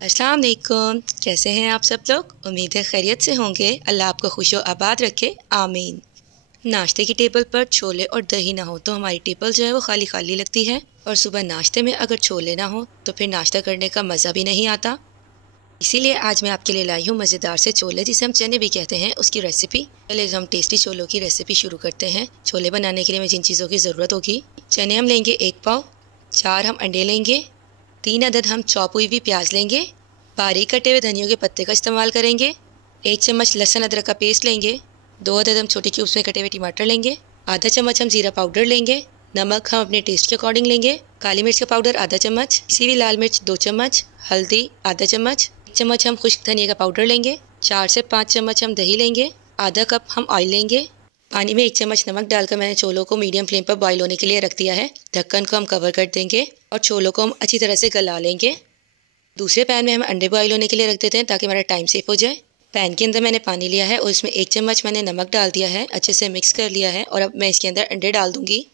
अस्सलाम वालेकुम। कैसे हैं आप सब लोग? उम्मीद है खैरियत से होंगे। अल्लाह आपको खुशो आबाद रखे, आमीन। नाश्ते की टेबल पर छोले और दही ना हो तो हमारी टेबल जो है वो खाली खाली लगती है, और सुबह नाश्ते में अगर छोले ना हो तो फिर नाश्ता करने का मज़ा भी नहीं आता। इसीलिए आज मैं आपके लिए लाई हूँ मज़ेदार से छोले, जिसे हम चने भी कहते हैं, उसकी रेसिपी। पहले हम टेस्टी छोलों की रेसिपी शुरू करते हैं। छोले बनाने के लिए हमें जिन चीज़ों की ज़रूरत होगी, चने हम लेंगे 1 पाव, 4 हम अंडे लेंगे, 3 अदद हम चॉप हुई हुई प्याज लेंगे, बारीक कटे हुए धनियों के पत्ते का इस्तेमाल करेंगे, 1 चम्मच लहसुन अदरक का पेस्ट लेंगे, 2 अदद हम छोटे क्यूब्स में कटे हुए टमाटर लेंगे, आधा चम्मच हम ज़ीरा पाउडर लेंगे, नमक हम अपने टेस्ट के अकॉर्डिंग लेंगे, काली मिर्च का पाउडर आधा चम्मच, इसी भी लाल मिर्च 2 चम्मच, हल्दी आधा चम्मच, 1 चम्मच हम खुश्क धनिया का पाउडर लेंगे, 4 से 5 चम्मच हम दही लेंगे, आधा कप हम ऑयल लेंगे। पानी में 1 चम्मच नमक डालकर मैंने छोलों को मीडियम फ्लेम पर बॉईल होने के लिए रख दिया है। ढक्कन को हम कवर कर देंगे और छोलों को हम अच्छी तरह से गला लेंगे। दूसरे पैन में हम अंडे बॉईल होने के लिए रख देते हैं ताकि हमारा टाइम सेव हो जाए। पैन के अंदर मैंने पानी लिया है और इसमें 1 चम्मच मैंने नमक डाल दिया है, अच्छे से मिक्स कर लिया है। और अब मैं इसके अंदर अंडे डाल दूंगी।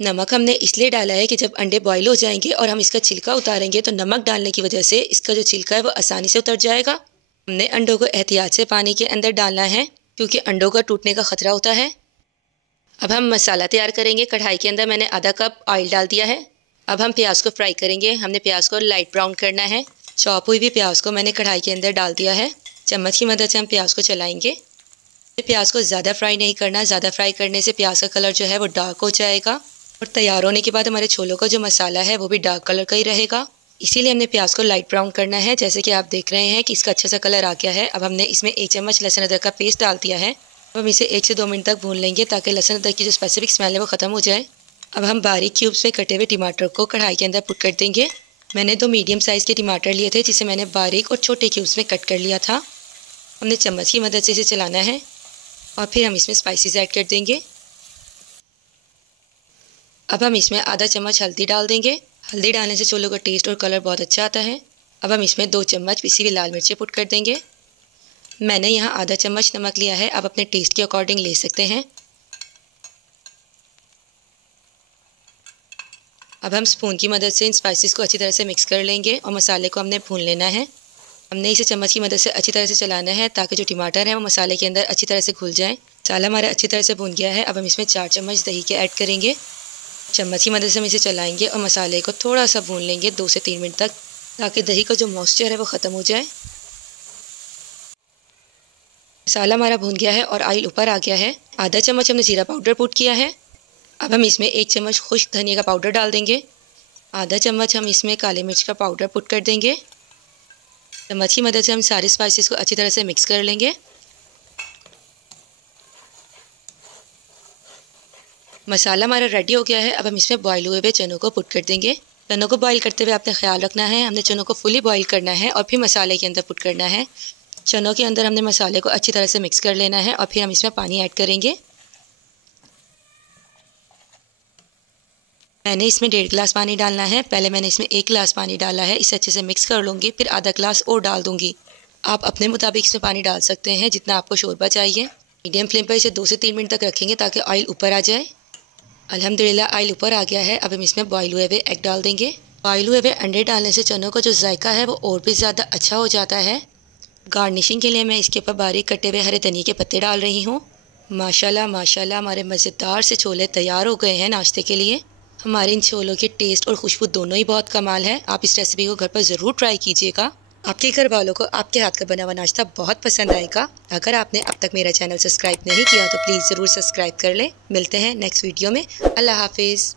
नमक हमने इसलिए डाला है कि जब अंडे बॉईल हो जाएंगे और हम इसका छिलका उतारेंगे तो नमक डालने की वजह से इसका जो छिलका है वो आसानी से उतर जाएगा। हमने अंडों को एहतियात से पानी के अंदर डालना है क्योंकि अंडों का टूटने का खतरा होता है। अब हम मसाला तैयार करेंगे। कढ़ाई के अंदर मैंने आधा कप ऑयल डाल दिया है। अब हम प्याज को फ्राई करेंगे। हमने प्याज को लाइट ब्राउन करना है। चॉप हुई भी प्याज को मैंने कढ़ाई के अंदर डाल दिया है। चम्मच की मदद से हम प्याज को चलाएंगे। प्याज को ज़्यादा फ्राई नहीं करना, ज़्यादा फ्राई करने से प्याज का कलर जो है वो डार्क हो जाएगा और तैयार होने के बाद हमारे छोलों का जो मसाला है वो भी डार्क कलर का ही रहेगा। इसीलिए हमने प्याज को लाइट ब्राउन करना है। जैसे कि आप देख रहे हैं कि इसका अच्छा सा कलर आ गया है। अब हमने इसमें 1 चम्मच लहसुन अदरक का पेस्ट डाल दिया है। अब हम इसे 1 से 2 मिनट तक भून लेंगे ताकि लहसुन अदरक की जो स्पेसिफिक स्मेल है वो ख़त्म हो जाए। अब हम बारीक क्यूब्स में कटे हुए टमाटर को कढ़ाई के अंदर पुट कर देंगे। मैंने 2 मीडियम साइज़ के टमाटर लिए थे जिसे मैंने बारीक और छोटे क्यूब्स में कट कर लिया था। हमने चम्मच की मदद से इसे चलाना है और फिर हम इसमें स्पाइसेस ऐड कर देंगे। अब हम इसमें आधा चम्मच हल्दी डाल देंगे। हल्दी डालने से छोलों का टेस्ट और कलर बहुत अच्छा आता है। अब हम इसमें 2 चम्मच पिसी हुई लाल मिर्चें पुट कर देंगे। मैंने यहाँ आधा चम्मच नमक लिया है, आप अपने टेस्ट के अकॉर्डिंग ले सकते हैं। अब हम स्पून की मदद से इन स्पाइसेस को अच्छी तरह से मिक्स कर लेंगे और मसाले को हमने भून लेना है। हमने इसे चम्मच की मदद से अच्छी तरह से चलाना है ताकि जो टमाटर है वो मसाले के अंदर अच्छी तरह से घुल जाए। मसाला हमारा अच्छी तरह से भून गया है। अब हम इसमें 4 चम्मच दही के ऐड करेंगे। चम्मच की मदद से हम इसे चलाएंगे और मसाले को थोड़ा सा भून लेंगे 2 से 3 मिनट तक, ताकि दही का जो मॉइस्चर है वो ख़त्म हो जाए। मसाला हमारा भून गया है और ऑयल ऊपर आ गया है। आधा चम्मच हमने ज़ीरा पाउडर पुट किया है। अब हम इसमें 1 चम्मच खुश्क धनिया का पाउडर डाल देंगे। आधा चम्मच हम इसमें काली मिर्च का पाउडर पुट कर देंगे। चम्मच की मदद से हम सारे स्पाइसेस को अच्छी तरह से मिक्स कर लेंगे। मसाला हमारा रेडी हो गया है। अब हम इसमें बॉईल हुए हुए चनों को पुट कर देंगे। चनों को बॉईल करते हुए आपने ख्याल रखना है, हमने चनों को फुली बॉईल करना है और फिर मसाले के अंदर पुट करना है। चनों के अंदर हमने मसाले को अच्छी तरह से मिक्स कर लेना है और फिर हम इसमें पानी ऐड करेंगे। मैंने इसमें 1.5 गिलास पानी डालना है। पहले मैंने इसमें 1 गिलास पानी डाला है, इसे अच्छे से मिक्स कर लूँगी, फिर आधा गिलास और डाल दूँगी। आप अपने मुताबिक इसमें पानी डाल सकते हैं जितना आपको शोरबा चाहिए। मीडियम फ्लेम पर इसे 2 से 3 मिनट तक रखेंगे ताकि ऑयल ऊपर आ जाए। अल्हम्दुलिल्लाह ऑयल ऊपर आ गया है। अब हम इसमें बॉईल हुए हुए एग डाल देंगे। बॉईल हुए हुए अंडे डालने से चनों का जो जायका है वो और भी ज़्यादा अच्छा हो जाता है। गार्निशिंग के लिए मैं इसके ऊपर बारीक कटे हुए हरे धनिया के पत्ते डाल रही हूँ। माशाल्लाह माशाल्लाह हमारे मज़ेदार से छोले तैयार हो गए हैं नाश्ते के लिए। हमारे इन छोलों के टेस्ट और खुशबू दोनों ही बहुत कमाल है। आप इस रेसिपी को घर पर ज़रूर ट्राई कीजिएगा। आपके घर वालों को आपके हाथ का बना हुआ नाश्ता बहुत पसंद आएगा। अगर आपने अब तक मेरा चैनल सब्सक्राइब नहीं किया तो प्लीज़ ज़रूर सब्सक्राइब कर लें। मिलते हैं नेक्स्ट वीडियो में। अल्लाह हाफिज़।